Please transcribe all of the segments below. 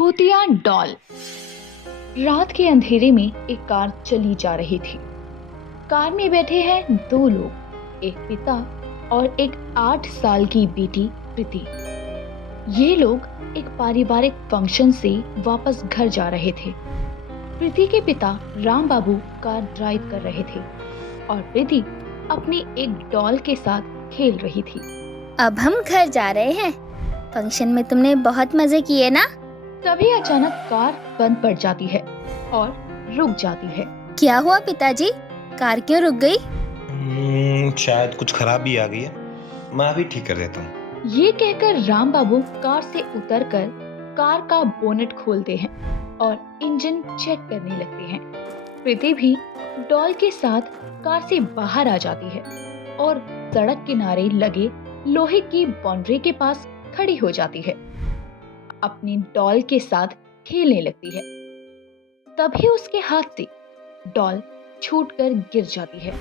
भूतिया डॉल। रात के अंधेरे में एक कार चली जा रही थी। कार में बैठे हैं दो लोग, एक पिता और एक 8 साल की बेटी प्रीति। ये लोग एक पारिवारिक फंक्शन से वापस घर जा रहे थे। प्रीति के पिता राम बाबू कार ड्राइव कर रहे थे और प्रीति अपनी एक डॉल के साथ खेल रही थी। अब हम घर जा रहे हैं। फंक्शन में तुमने बहुत मजे किए ना? तभी अचानक कार बंद पड़ जाती है और रुक जाती है। क्या हुआ पिताजी? कार क्यों रुक गई? शायद कुछ खराबी आ गई है, मैं अभी ठीक कर देता हूँ। ये कहकर राम बाबू कार से उतरकर कार का बोनेट खोलते हैं और इंजन चेक करने लगते हैं। प्रीति भी डॉल के साथ कार से बाहर आ जाती है और सड़क किनारे लगे लोहे की बाउंड्री के पास खड़ी हो जाती है। अपनी डॉल के साथ खेलने लगती है। तभी उसके हाथ से डॉल छूटकर गिर जाती है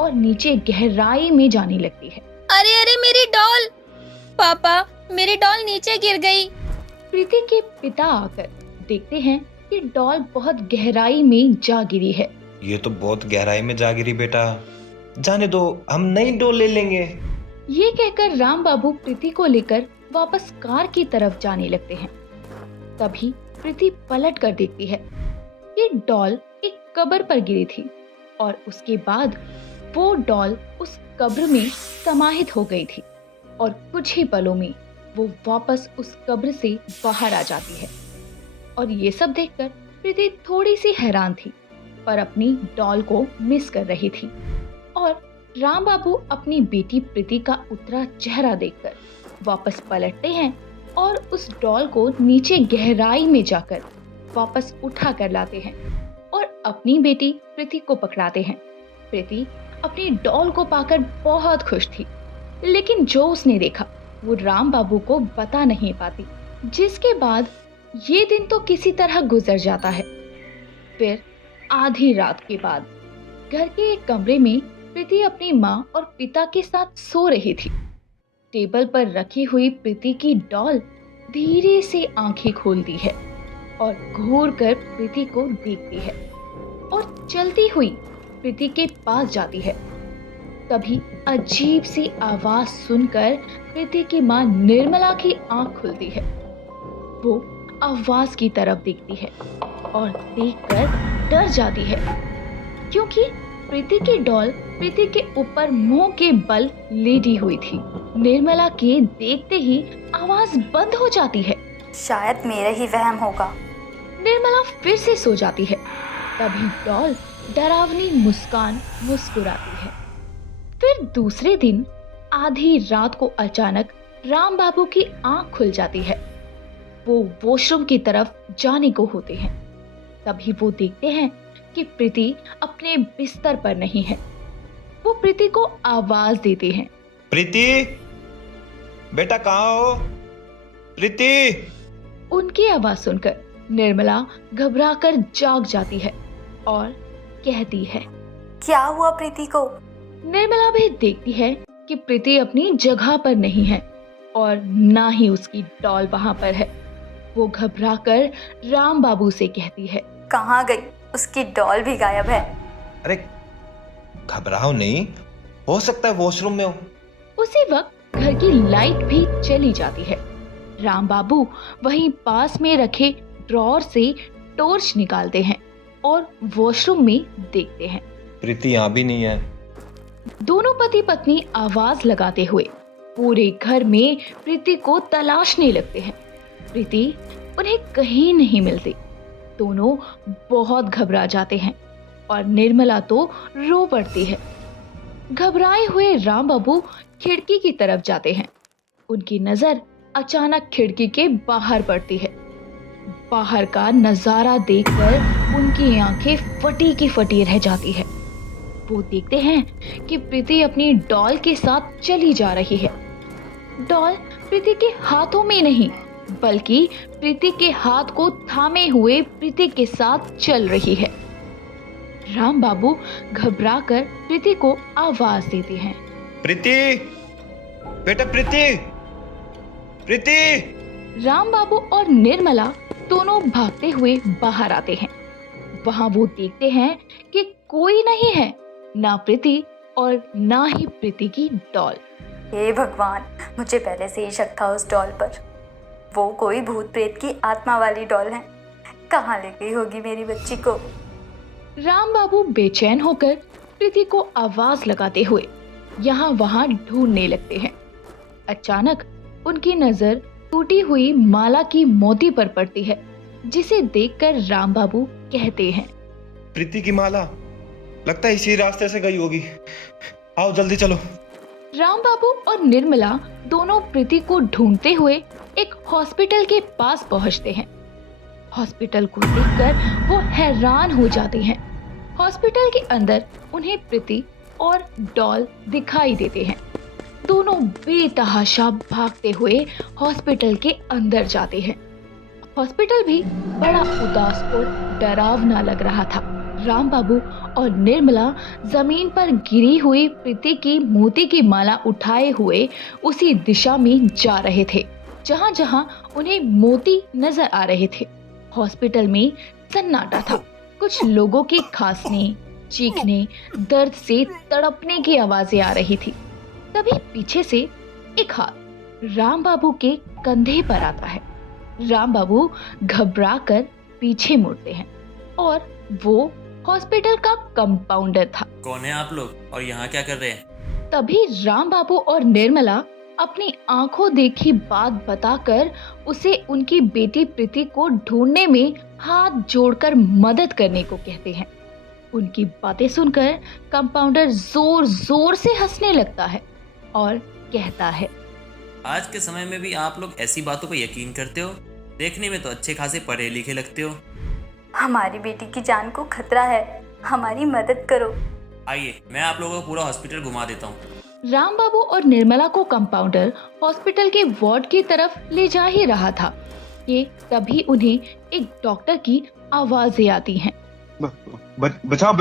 और नीचे गहराई में जाने लगती है। अरे अरे मेरी डॉल! पापा, मेरी डॉल नीचे गिर गई। प्रीति के पिता आकर देखते हैं कि डॉल बहुत गहराई में जा गिरी है। ये तो बहुत गहराई में जा गिरी बेटा, जाने दो, हम नई डोल ले लेंगे। ये कहकर राम बाबू प्रीति को लेकर वापस कार की तरफ जाने लगते हैं। तभी प्रीति पलट कर देखती है कि डॉल एक कब्र पर गिरी थी और उसके बाद वो डॉल उस कब्र में समाहित हो गई थी और कुछ ही पलों में वो वापस उस कब्र से बाहर आ जाती है। और ये सब देखकर प्रीति थोड़ी सी हैरान थी, पर अपनी डॉल को मिस कर रही थी। और राम बाबू अपनी बेटी प्रीति का उतरा चेहरा देखकर वापस पलटते हैं और उस डॉल को नीचे गहराई में जाकर वापस उठा कर लाते हैं और अपनी बेटी प्रीति को पकड़ाते हैं। प्रीति अपनी डॉल को पाकर बहुत खुश थी, लेकिन जो उसने देखा वो राम बाबू को बता नहीं पाती। जिसके बाद ये दिन तो किसी तरह गुजर जाता है। फिर आधी रात के बाद घर के एक कमरे में प्रीति अपनी माँ और पिता के साथ सो रही थी। टेबल पर रखी हुई प्रीति की डॉल धीरे से आंखें खोलती है और घूर कर प्रीति को देखती है और चलती हुई प्रीति के पास जाती है। तभी अजीब सी आवाज सुनकर प्रीति की माँ निर्मला की आंख खुलती है। वो आवाज की तरफ देखती है और देखकर डर जाती है, क्योंकि प्रीति की डॉल प्रीति के ऊपर मुंह के बल लेटी हुई थी। निर्मला के देखते ही आवाज बंद हो जाती है। शायद मेरा ही वहम होगा। निर्मला फिर से सो जाती है। तभी डॉल डरावनी मुस्कान मुस्कुराती है। फिर दूसरे दिन आधी रात को अचानक राम बाबू की आंख खुल जाती है। वो वॉशरूम की तरफ जाने को होते हैं। तभी वो देखते हैं कि प्रीति अपने बिस्तर पर नहीं है। वो प्रीति को आवाज देते हैं, प्रीति बेटा कहाँ हो? प्रीति! उनकी आवाज सुनकर निर्मला घबराकर जाग जाती है और कहती है, क्या हुआ प्रीति को? निर्मला भी देखती है कि प्रीति अपनी जगह पर नहीं है और ना ही उसकी डॉल वहां पर है। वो घबराकर राम बाबू से कहती है, कहाँ गई? उसकी डॉल भी गायब है। अरे घबराओ नहीं, हो सकता है वॉशरूम में हो। उसी वक्त घर की लाइट भी चली जाती है। राम बाबू वहीं पास में रखे ड्रॉर से टॉर्च निकालते हैं और वॉशरूम में देखते हैं। प्रीति यहाँ भी नहीं है। दोनों पति पत्नी आवाज लगाते हुए पूरे घर में प्रीति को तलाशने लगते हैं। प्रीति उन्हें कहीं नहीं मिलती। दोनों बहुत घबरा जाते हैं और निर्मला तो रो पड़ती है। घबराए हुए राम बाबू खिड़की की तरफ जाते हैं। उनकी नजर अचानक खिड़की के बाहर पड़ती है। बाहर का नजारा देखकर उनकी आंखें फटी की फटी रह जाती है। वो देखते हैं कि प्रीति अपनी डॉल के साथ चली जा रही है। डॉल प्रीति के हाथों में नहीं, बल्कि प्रीति के हाथ को थामे हुए प्रीति के साथ चल रही है। राम बाबू घबराकर प्रीति को आवाज देते हैं, प्रीति बेटा, प्रीति! प्रीति! राम बाबू और निर्मला दोनों भागते हुए बाहर आते हैं। वहां वो देखते हैं कि कोई नहीं है, ना प्रीति और ना ही प्रीति की डॉल। हे भगवान, मुझे पहले से ही शक था उस डॉल पर। वो कोई भूत प्रेत की आत्मा वाली डॉल है। कहाँ ले गई होगी मेरी बच्ची को। राम बाबू बेचैन होकर प्रीति को आवाज लगाते हुए यहाँ वहां ढूंढने लगते हैं। अचानक उनकी नजर टूटी हुई माला की मोती पर पड़ती है, जिसे देखकर राम बाबू कहते हैं, प्रीति की माला लगता है इसी रास्ते से गई होगी। आओ जल्दी चलो। राम बाबू और निर्मला दोनों प्रीति को ढूंढते हुए एक हॉस्पिटल के पास पहुंचते हैं। हॉस्पिटल को देखकर वो हैरान हो जाते हैं। हॉस्पिटल के अंदर उन्हें प्रीति और डॉल दिखाई देते हैं। दोनों बेतहाशा भागते हुए हॉस्पिटल के अंदर जाते हैं। हॉस्पिटल भी बड़ा उदास और डरावना लग रहा था। राम बाबू और निर्मला जमीन पर गिरी हुई प्रीति की मोती की माला उठाए हुए उसी दिशा में जा रहे थे जहां जहां उन्हें मोती नजर आ रहे थे। हॉस्पिटल में सन्नाटा था। कुछ लोगों के खांसने, चीखने, दर्द से तड़पने की आवाजें आ रही थी। तभी पीछे से एक हाथ राम बाबू के कंधे पर आता है। राम बाबू घबराकर पीछे मुड़ते हैं और वो हॉस्पिटल का कंपाउंडर था। कौन है आप लोग और यहाँ क्या कर रहे हैं? तभी राम बाबू और निर्मला अपनी आंखों देखी बात बताकर उसे उनकी बेटी प्रीति को ढूंढने में हाथ जोड़कर मदद करने को कहते हैं। उनकी बातें सुनकर कंपाउंडर जोर जोर से हंसने लगता है और कहता है, आज के समय में भी आप लोग ऐसी बातों पर यकीन करते हो? देखने में तो अच्छे खासे पढ़े लिखे लगते हो। हमारी बेटी की जान को खतरा है, हमारी मदद करो। आइए मैं आप लोगों को पूरा हॉस्पिटल घुमा देता हूँ। राम बाबू और निर्मला को कंपाउंडर हॉस्पिटल के वार्ड की तरफ ले जा ही रहा था कि तभी उन्हें एक डॉक्टर की आवाजें आती हैं। बचाओ,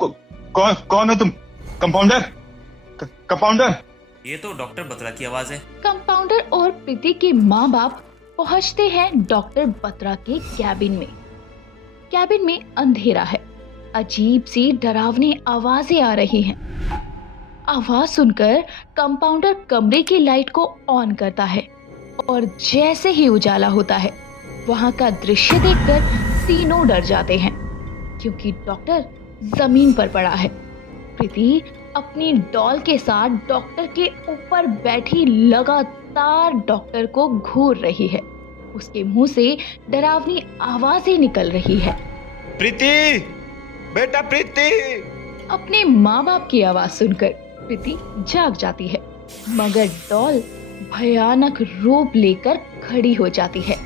कौन हो तुम? कंपाउंडर? कंपाउंडर? ये तो डॉक्टर बत्रा की आवाज है। कंपाउंडर और प्रीति के माँ बाप पहुँचते हैं डॉक्टर बत्रा के कैबिन में। कैबिन में अंधेरा है। अजीब सी डरावनी आवाजें आ रही हैं। आवाज सुनकर कंपाउंडर कमरे की लाइट को ऑन करता है और जैसे ही उजाला होता है वहां का दृश्य देखकर तीनों डर जाते हैं, क्योंकि डॉक्टर जमीन पर पड़ा है। प्रीति अपनी डॉल के साथ डॉक्टर के ऊपर बैठी लगातार डॉक्टर को घूर रही है। उसके मुंह से डरावनी आवाजें निकल रही है। प्रीति, बेटा प्रीति। अपने माँ बाप की आवाज सुनकर प्रीति जाग जाती है, मगर डॉल भयानक रूप लेकर खड़ी हो जाती है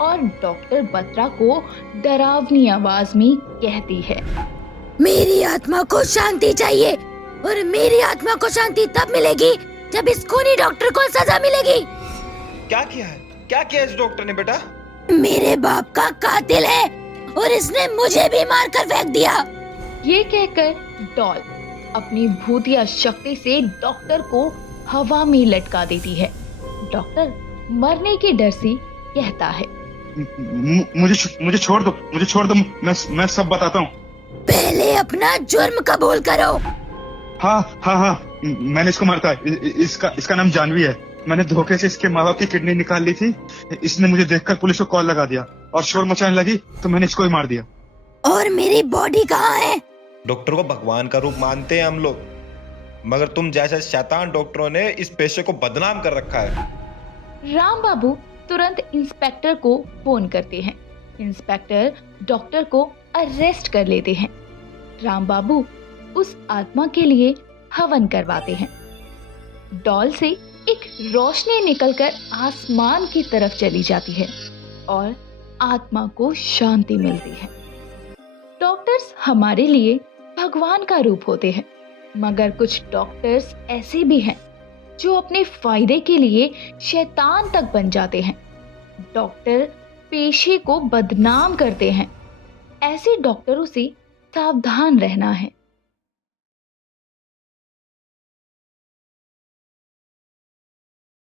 और डॉक्टर बत्रा को डरावनी आवाज में कहती है, मेरी आत्मा को शांति चाहिए और मेरी आत्मा को शांति तब मिलेगी जब इस खूनी डॉक्टर को सजा मिलेगी। क्या किया है? क्या किया इस डॉक्टर ने बेटा? मेरे बाप का कातिल है और इसने मुझे भी मारकर फेंक दिया। ये कहकर डॉल अपनी भूतिया शक्ति से डॉक्टर को हवा में लटका देती है। डॉक्टर मरने के डर से कहता है, मुझे छोड़ दो, मैं सब बताता हूँ। पहले अपना जुर्म कबूल करो। हाँ, मैंने इसको मारा था। इसका नाम जानवी है। मैंने धोखे से इसके माँ बाप की किडनी निकाल ली थी। इसने मुझे देखकर पुलिस को कॉल लगा दिया और शोर मचाने लगी तो मैंने इसको ही मार दिया। और मेरी बॉडी कहाँ है? डॉक्टर को भगवान का रूप मानते हैं हम लोग, मगर तुम जैसे शैतान डॉक्टरों ने इस पेशे को बदनाम कर रखा है। राम बाबू तुरंत इंस्पेक्टर को फोन करते हैं। इंस्पेक्टर डॉक्टर को अरेस्ट कर लेते हैं। राम बाबू उस आत्मा के लिए हवन करवाते हैं। डॉल से एक रोशनी निकलकर आसमान की तरफ चली जाती है और आत्मा को शांति मिलती है। डॉक्टर्स हमारे लिए भगवान का रूप होते हैं, मगर कुछ डॉक्टर्स ऐसे भी हैं जो अपने फायदे के लिए शैतान तक बन जाते हैं। डॉक्टर पेशे को बदनाम करते हैं। ऐसे डॉक्टरों से सावधान रहना है।